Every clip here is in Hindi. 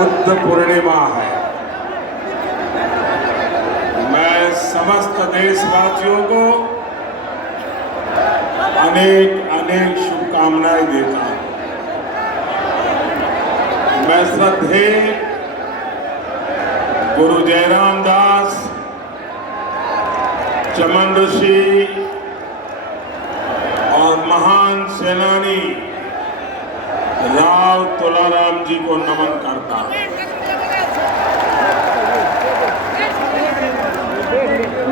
बुद्ध पूर्णिमा है। मैं समस्त देशवासियों को अनेक अनेक शुभकामनाएं देता हूं। मैं श्रद्धेय गुरु जयराम दास, चमन ऋषि और महान सेनानी राव तुलाराम जी को नमन करता हूं।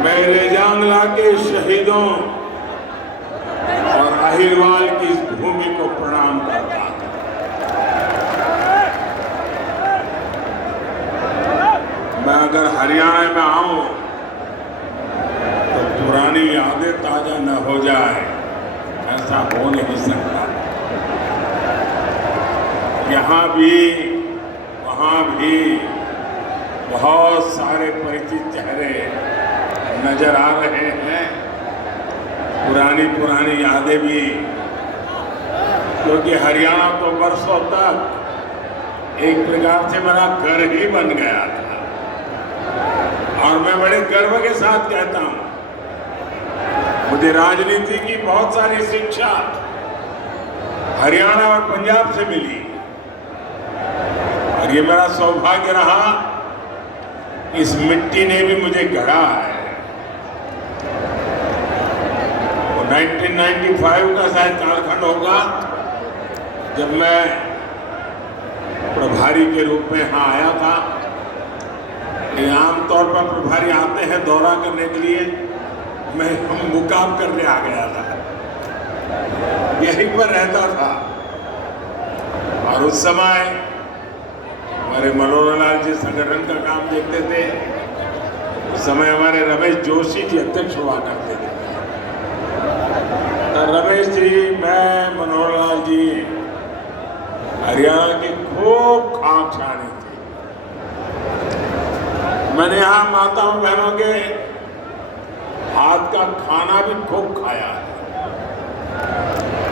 मैं रेजांगला के शहीदों और अहिरवाल की इस भूमि को प्रणाम करता हूं। मैं अगर हरियाणा में आऊं तो पुरानी यादें ताजा न हो जाए, ऐसा हो नहीं सकता। यहाँ भी वहाँ भी बहुत सारे परिचित चेहरे नजर आ रहे हैं, पुरानी पुरानी यादें भी, क्योंकि हरियाणा तो वर्षों तक एक प्रकार से मेरा घर ही बन गया था। और मैं बड़े गर्व के साथ कहता हूँ, मुझे राजनीति की बहुत सारी शिक्षा हरियाणा और पंजाब से मिली, और ये मेरा सौभाग्य रहा, इस मिट्टी ने भी मुझे गढ़ा है। 1995 का शायद कालखंड होगा जब मैं प्रभारी के रूप में यहाँ आया था। आमतौर पर प्रभारी आते हैं दौरा करने के लिए, मैं मुकाम करने आ गया था, यहीं पर रहता था। और उस समय हमारे मनोहर लाल जी संगठन का काम देखते थे। उस समय हमारे रमेश जोशी जी अध्यक्ष हुआ करते थे। तो रमेश जी, मैं, मनोहर लाल जी हरियाणा की खूब खाक छानी थी। मैंने यहाँ माताओं बहनों के हाथ का खाना भी खूब खाया।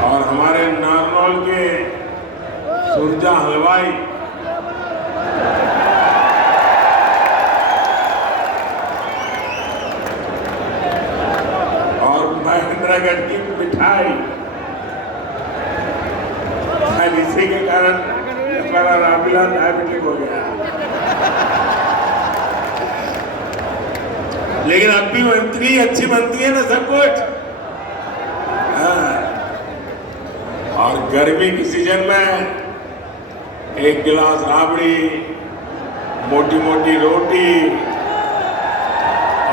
और हमारे नारनौल के सुरजा हलवाई और महेंद्रगढ़ की मिठाई, इसी के कारण हमारा रामलीला डायबिटिक हो गया। लेकिन अब भी वो इतनी अच्छी बनती है ना सब कुछ। और गर्मी की सीजन में एक गिलास राबड़ी, मोटी मोटी रोटी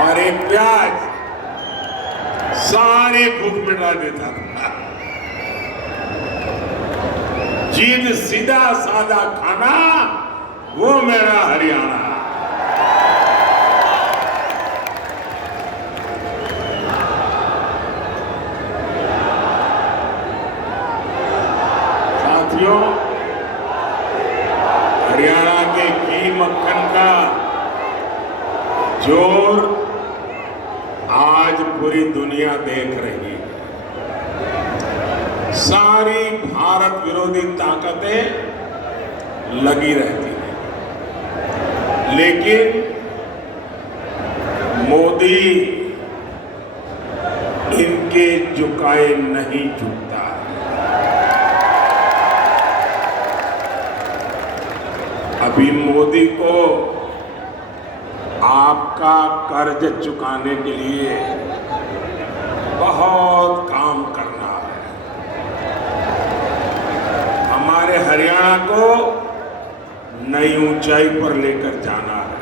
और एक प्याज सारी भूख मिटा देता था। चीज सीधा सादा खाना, वो मेरा हरियाणा। साथियों, हरियाणा के घी मक्खन का जोर आज पूरी दुनिया देख रही है। सारी भारत विरोधी ताकतें लगी रहती हैं, लेकिन मोदी इनके झुकाए नहीं झुकता। अभी मोदी को आपका कर्ज चुकाने के लिए बहुत काम करना है। हमारे हरियाणा को नई ऊंचाई पर लेकर जाना है,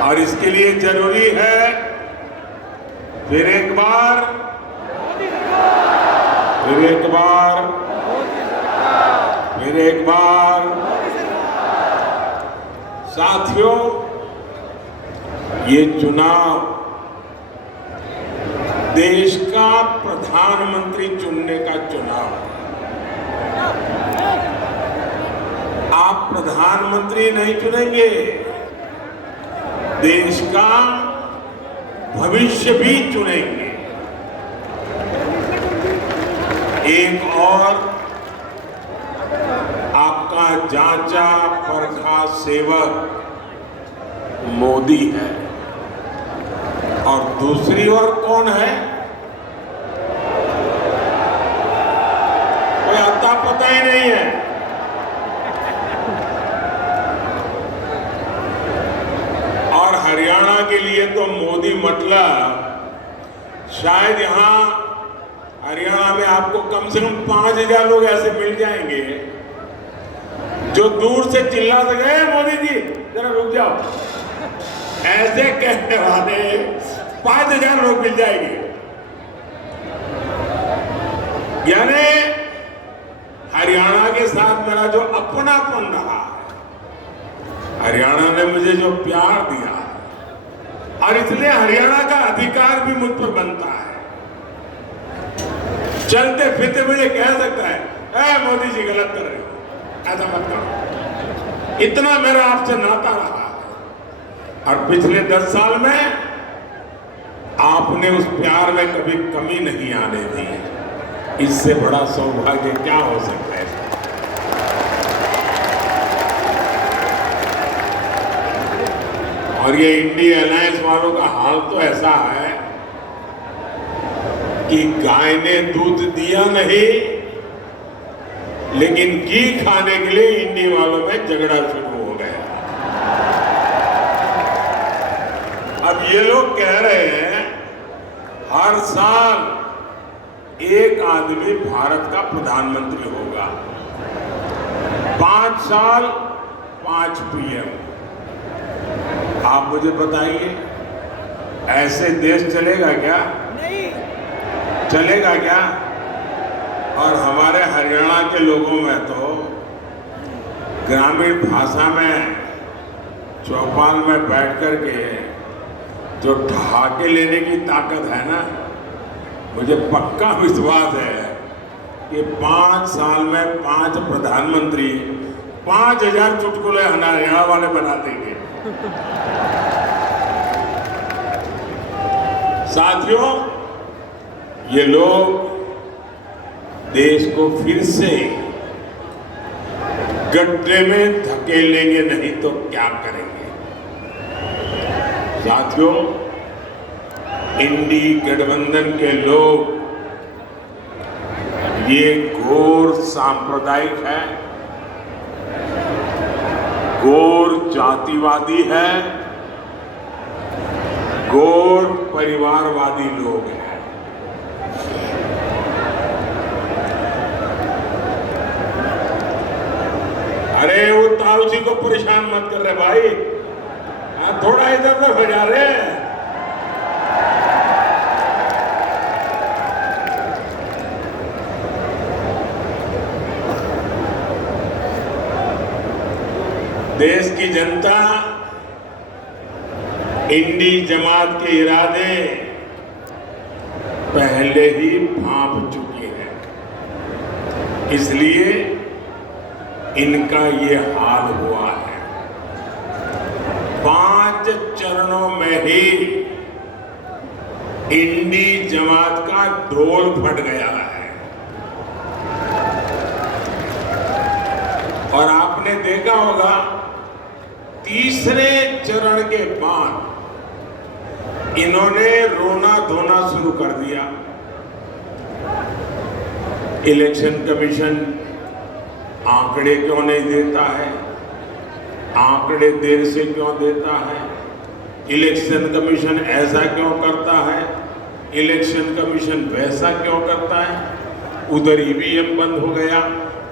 और इसके लिए जरूरी है फिर एक बार साथियों, ये चुनाव देश का प्रधानमंत्री चुनने का चुनाव है। आप प्रधानमंत्री नहीं चुनेंगे, देश का भविष्य भी चुनेंगे। एक और आप आपका जांचा परखा सेवक मोदी है, और दूसरी ओर कौन है? कोई अता पता ही नहीं है। और हरियाणा के लिए तो मोदी मतलब शायद यहां हरियाणा में आपको कम से कम 5,000 लोग ऐसे मिल जाएंगे जो दूर से चिल्ला सके, मोदी जी जरा रुक जाओ, ऐसे कहने वाले 5,000 लोग मिल जाएंगे। यानी हरियाणा के साथ मेरा जो अपनापन रहा, हरियाणा ने मुझे जो प्यार दिया, और इसलिए हरियाणा का अधिकार भी मुझ पर बनता है। चलते फिरते मुझे कह सकता है, ए मोदी जी गलत कर रहे हो, ऐसा मत करो। इतना मेरा आपसे नाता रहा, और पिछले 10 साल में आपने उस प्यार में कभी कमी नहीं आने दी। इससे बड़ा सौभाग्य क्या हो सकता है? और ये इंडिया अलायंस वालों का हाल तो ऐसा है कि गाय ने दूध दिया नहीं, लेकिन घी खाने के लिए इंडिया वालों में झगड़ा शुरू हो गया। अब ये लोग कह रहे हैं हर साल एक आदमी भारत का प्रधानमंत्री होगा, 5 साल 5 पीएम। आप मुझे बताइए, ऐसे देश चलेगा क्या? नहीं चलेगा क्या? और हमारे हरियाणा के लोगों में तो ग्रामीण भाषा में चौपाल में बैठ कर के जो ठहाके लेने की ताकत है ना, मुझे पक्का विश्वास है कि 5 साल में 5 प्रधानमंत्री 5,000 चुटकुले हरियाणा वाले बना देंगे। साथियों, ये लोग देश को फिर से गड्ढे में धकेलेंगे, नहीं तो क्या करेंगे? साथियों, इंडी गठबंधन के लोग ये घोर सांप्रदायिक है, घोर जातिवादी है, घोर परिवारवादी लोग हैं। अरे वो ताऊ जी को परेशान मत कर रहे भाई, थोड़ा इधर उधर हो जा रहे हैं। देश की जनता इंडी जमात के इरादे पहले ही भांप चुकी है, इसलिए इनका ये हाल हुआ है। 5 चरणों में ही इंडी जमात का ढोल फट गया है। और आपने देखा होगा, तीसरे चरण के बाद इन्होंने रोना धोना शुरू कर दिया। इलेक्शन कमीशन आंकड़े क्यों नहीं देता है, आंकड़े देर से क्यों देता है, इलेक्शन कमीशन ऐसा क्यों करता है, इलेक्शन कमीशन वैसा क्यों करता है। उधर ईवीएम बंद हो गया,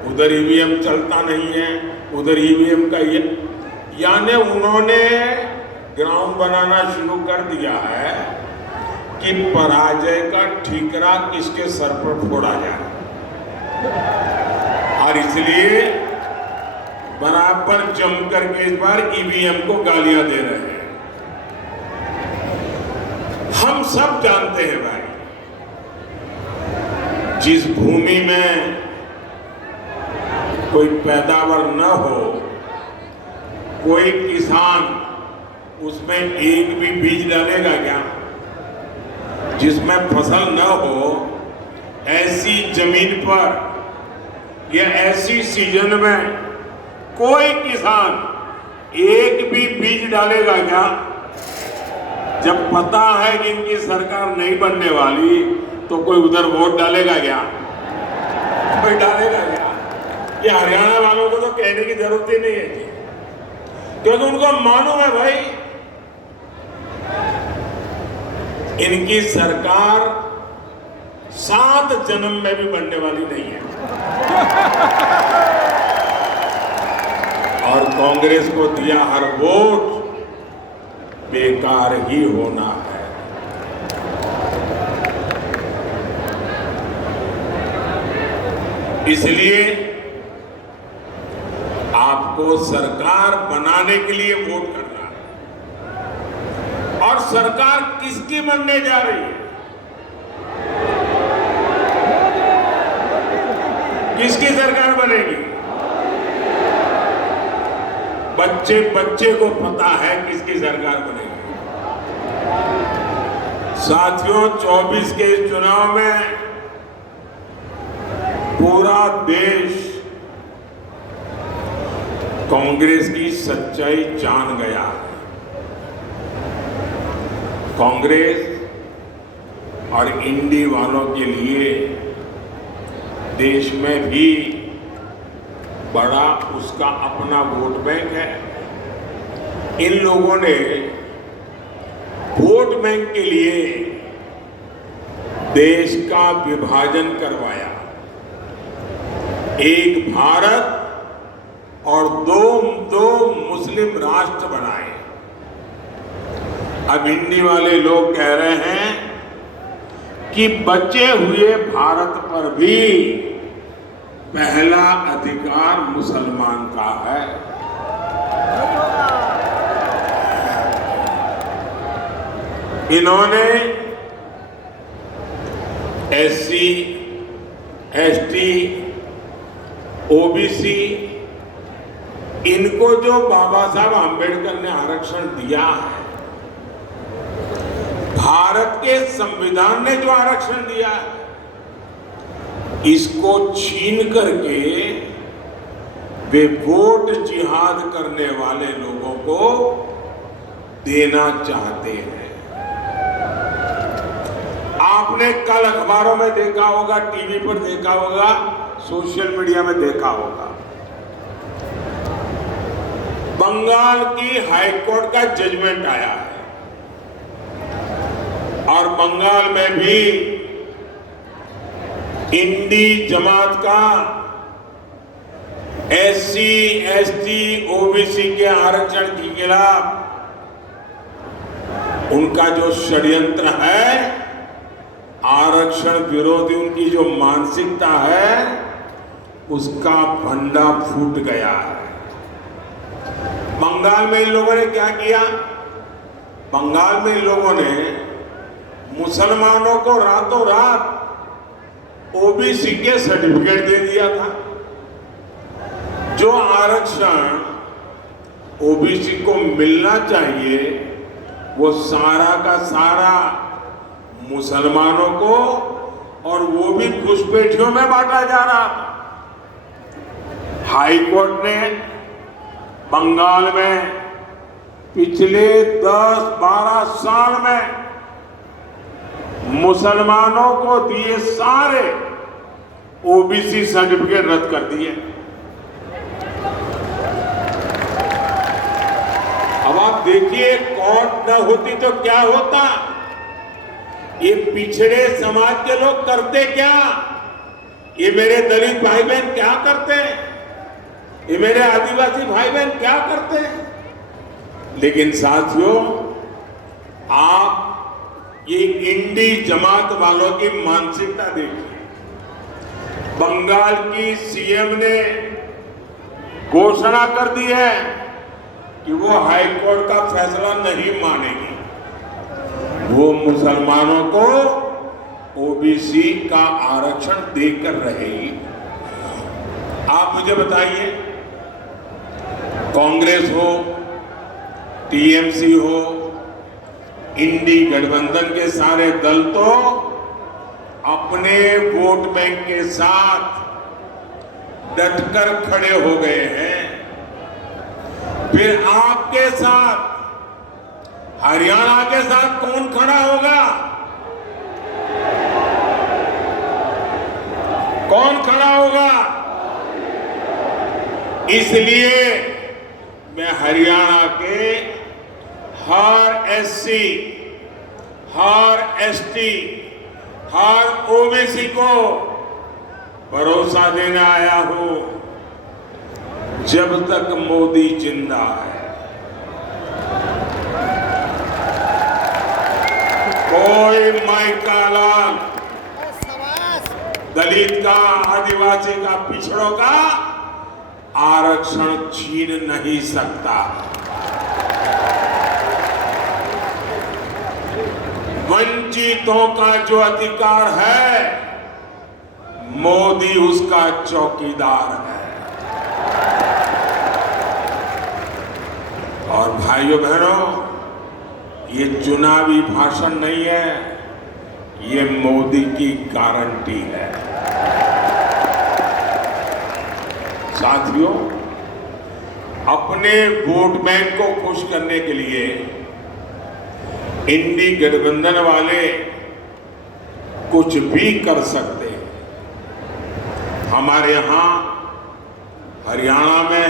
उधर ईवीएम चलता नहीं है, उधर ईवीएम का ये, यानी उन्होंने ग्राउंड बनाना शुरू कर दिया है कि पराजय का ठीकरा किसके सर पर फोड़ा जाए। और इसलिए बराबर जमकर के इस बार ईवीएम को गालियां दे रहे हैं। हम सब जानते हैं भाई, जिस भूमि में कोई पैदावार न हो, कोई किसान उसमें एक भी बीज डालेगा क्या? जिसमें फसल न हो, ऐसी जमीन पर या ऐसी सीजन में कोई किसान एक भी बीज डालेगा क्या? जब पता है कि इनकी सरकार नहीं बनने वाली तो कोई उधर वोट डालेगा क्या? कोई डालेगा क्या? ये हरियाणा वालों को तो कहने की जरूरत ही नहीं है जी, क्योंकि उनको मालूम है भाई इनकी सरकार 7 जन्म में भी बनने वाली नहीं है और कांग्रेस को दिया हर वोट बेकार ही होना है। इसलिए आपको सरकार बनाने के लिए वोट करना है। और सरकार किसकी बनने जा रही है? किसकी सरकार बनेगी? बच्चे बच्चे को पता है किसकी सरकार बनेगी। साथियों, 24 के चुनाव में पूरा देश कांग्रेस की सच्चाई जान गया है। कांग्रेस और इंडी वालों के लिए देश में भी बड़ा उसका अपना वोट बैंक है। इन लोगों ने वोट बैंक के लिए देश का विभाजन करवाया। एक भारत और दो मुस्लिम राष्ट्र बनाए। अब इंडी वाले लोग कह रहे हैं कि बचे हुए भारत पर भी पहला अधिकार मुसलमान का है। इन्होंने SC, ST, OBC इनको जो बाबा साहब आंबेडकर ने आरक्षण दिया है, भारत के संविधान ने जो आरक्षण दिया है, इसको छीन करके वे वोट जिहाद करने वाले लोगों को देना चाहते हैं। आपने कल अखबारों में देखा होगा, टीवी पर देखा होगा, सोशल मीडिया में देखा होगा, बंगाल की हाईकोर्ट का जजमेंट आया है और बंगाल में भी इंडी जमात का SC, ST, OBC के आरक्षण के खिलाफ उनका जो षड्यंत्र है, आरक्षण विरोधी उनकी जो मानसिकता है, उसका फंडा फूट गया है। बंगाल में इन लोगों ने क्या किया? बंगाल में इन लोगों ने मुसलमानों को रातों रात OBC के सर्टिफिकेट दे दिया था। जो आरक्षण OBC को मिलना चाहिए वो सारा का सारा मुसलमानों को, और वो भी घुसपैठियों में बांटा जा रहा था। हाई कोर्ट ने बंगाल में पिछले 10-12 साल में मुसलमानों को दिए सारे OBC सर्टिफिकेट रद्द कर दिए। अब आप देखिए, कोर्ट न होती तो क्या होता? ये पिछड़े समाज के लोग करते क्या? ये मेरे दलित भाई बहन क्या करते हैं? ये मेरे आदिवासी भाई बहन क्या करते हैं? लेकिन साथियों, आप ये इंडी जमात वालों की मानसिकता देखिए। बंगाल की CM ने घोषणा कर दी है कि वो हाई कोर्ट का फैसला नहीं मानेगी। वो मुसलमानों को OBC का आरक्षण देकर रहेगी। आप मुझे बताइए, कांग्रेस हो, TMC हो, इंडी गठबंधन के सारे दल तो अपने वोट बैंक के साथ डटकर खड़े हो गए हैं फिर आपके साथ, हरियाणा के साथ कौन खड़ा होगा? कौन खड़ा होगा? इसलिए मैं हरियाणा के हर एससी, हर एसटी, हर ओबीसी को भरोसा देने आया हूं, जब तक मोदी जिंदा है कोई माई का लाल, दलित का, आदिवासी का, पिछड़ों का आरक्षण छीन नहीं सकता। वंचितों का जो अधिकार है, मोदी उसका चौकीदार है। और भाइयों बहनों, ये चुनावी भाषण नहीं है, ये मोदी की गारंटी है। साथियों, अपने वोट बैंक को खुश करने के लिए इंडी गठबंधन वाले कुछ भी कर सकते हैं। हमारे यहां हरियाणा में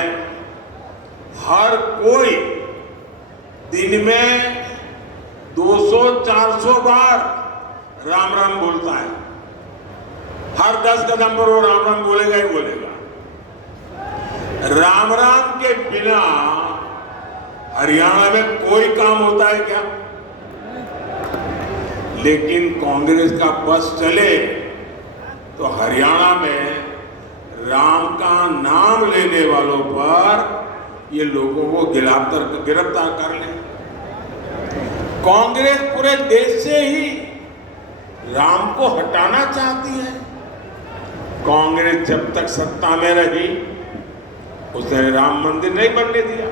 हर कोई दिन में 200-400 बार राम राम बोलता है। हर 10 कदम पर वो राम राम बोलेगा ही बोलेगा। राम राम के बिना हरियाणा में कोई काम होता है क्या? लेकिन कांग्रेस का बस चले तो हरियाणा में राम का नाम लेने वालों पर ये लोगों को गिरफ्तार कर ले। कांग्रेस पूरे देश से ही राम को हटाना चाहती है। कांग्रेस जब तक सत्ता में रही उसने राम मंदिर नहीं बनने दिया।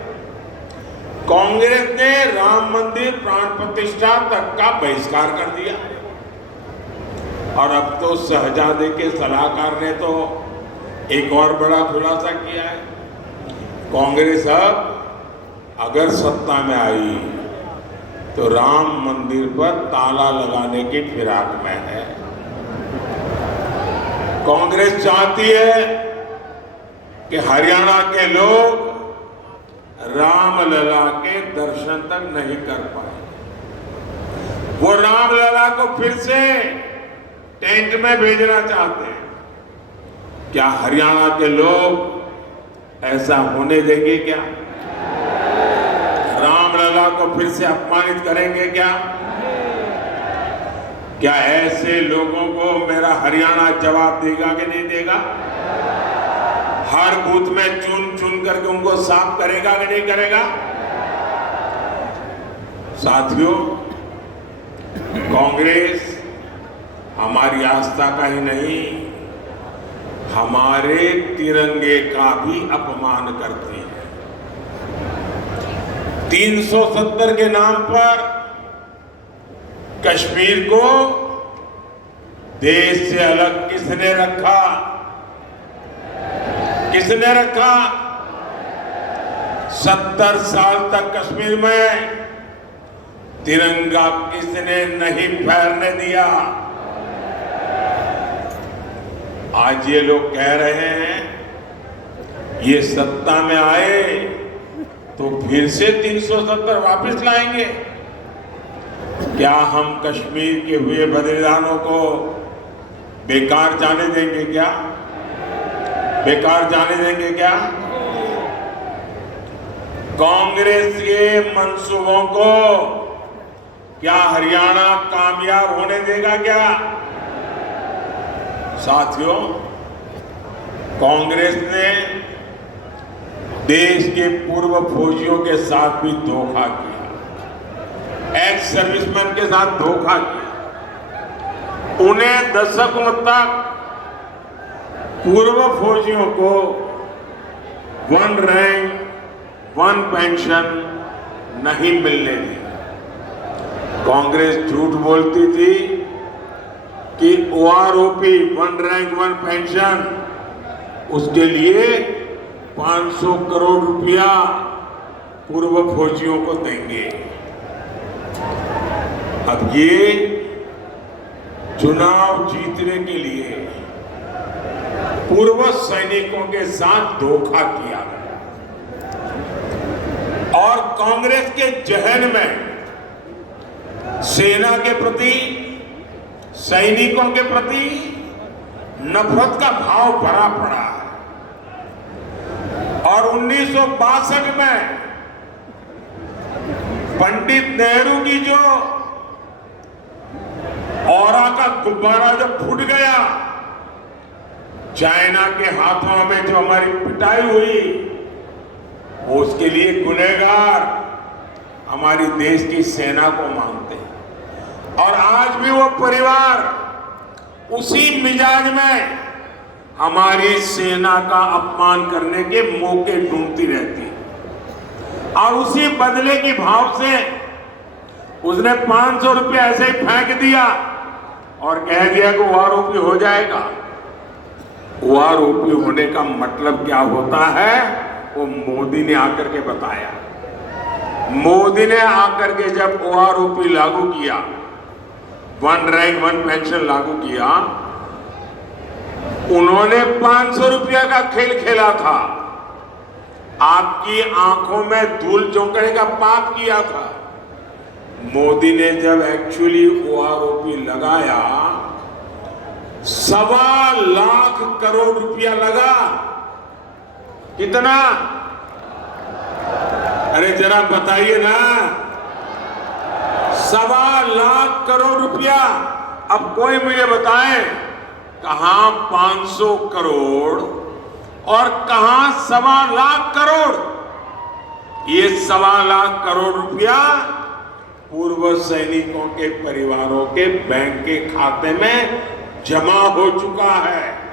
कांग्रेस ने राम मंदिर प्राण प्रतिष्ठा तक का बहिष्कार कर दिया। और अब तो शहजादे के सलाहकार ने तो एक और बड़ा खुलासा किया है। कांग्रेस अब अगर सत्ता में आई तो राम मंदिर पर ताला लगाने की फिराक में है। कांग्रेस चाहती है कि हरियाणा के लोग रामलला के दर्शन तक नहीं कर पाए। वो रामलला को फिर से टेंट में भेजना चाहते हैं। क्या हरियाणा के लोग ऐसा होने देंगे क्या? रामलला को फिर से अपमानित करेंगे क्या? क्या ऐसे लोगों को मेरा हरियाणा जवाब देगा कि नहीं देगा? हर बूथ में चुन चुन करके उनको साफ करेगा कि नहीं करेगा? साथियों, कांग्रेस हमारी आस्था का ही नहीं, हमारे तिरंगे का भी अपमान करती है। 370 के नाम पर कश्मीर को देश से अलग किसने रखा? किसने रखा? 70 साल तक कश्मीर में तिरंगा किसने नहीं फहरने दिया? आज ये लोग कह रहे हैं ये सत्ता में आए तो फिर से 370 वापस लाएंगे। क्या हम कश्मीर के हुए बलिदानों को बेकार जाने देंगे क्या? बेकार जाने देंगे क्या? कांग्रेस के मंसूबों को क्या हरियाणा कामयाब होने देगा क्या? साथियों, कांग्रेस ने देश के पूर्व फौजियों के साथ भी धोखा किया। एक्स सर्विसमैन के साथ धोखा किया। उन्हें दशकों तक पूर्व फौजियों को 1 रैंक 1 पेंशन नहीं मिलने दी। कांग्रेस झूठ बोलती थी कि ओआरओपी 1 रैंक 1 पेंशन उसके लिए 500 करोड़ रुपया पूर्व फौजियों को देंगे। अब ये चुनाव जीतने के लिए पूर्व सैनिकों के साथ धोखा किया गया और कांग्रेस के जहन में सेना के प्रति, सैनिकों के प्रति नफरत का भाव भरा पड़ा है। और 1962 में पंडित नेहरू की जो ऑरा का गुब्बारा जब फूट गया, चाइना के हाथों में जो हमारी पिटाई हुई, उसके लिए गुनहगार हमारी देश की सेना को मानते हैं। और आज भी वो परिवार उसी मिजाज में हमारी सेना का अपमान करने के मौके ढूंढती रहती है। और उसी बदले के भाव से उसने 500 रुपये ऐसे ही फेंक दिया और कह दिया कि वो आरोपी हो जाएगा। वो आरोपी होने का मतलब क्या होता है, वो मोदी ने आकर के बताया। मोदी ने आकर के जब ओआरओपी लागू किया, वन रैंक वन पेंशन लागू किया, उन्होंने 500 रुपया का खेल खेला था, आपकी आंखों में धूल झोंकने का पाप किया था। मोदी ने जब एक्चुअली ओआरओपी लगाया, 1.25 लाख करोड़ रुपया लगा। कितना? अरे जरा बताइए ना, 1.25 लाख करोड़ रुपया। अब कोई मुझे बताए कहां 500 करोड़ और कहां 1.25 लाख करोड़? ये 1.25 लाख करोड़ रुपया पूर्व सैनिकों के परिवारों के बैंक के खाते में जमा हो चुका है।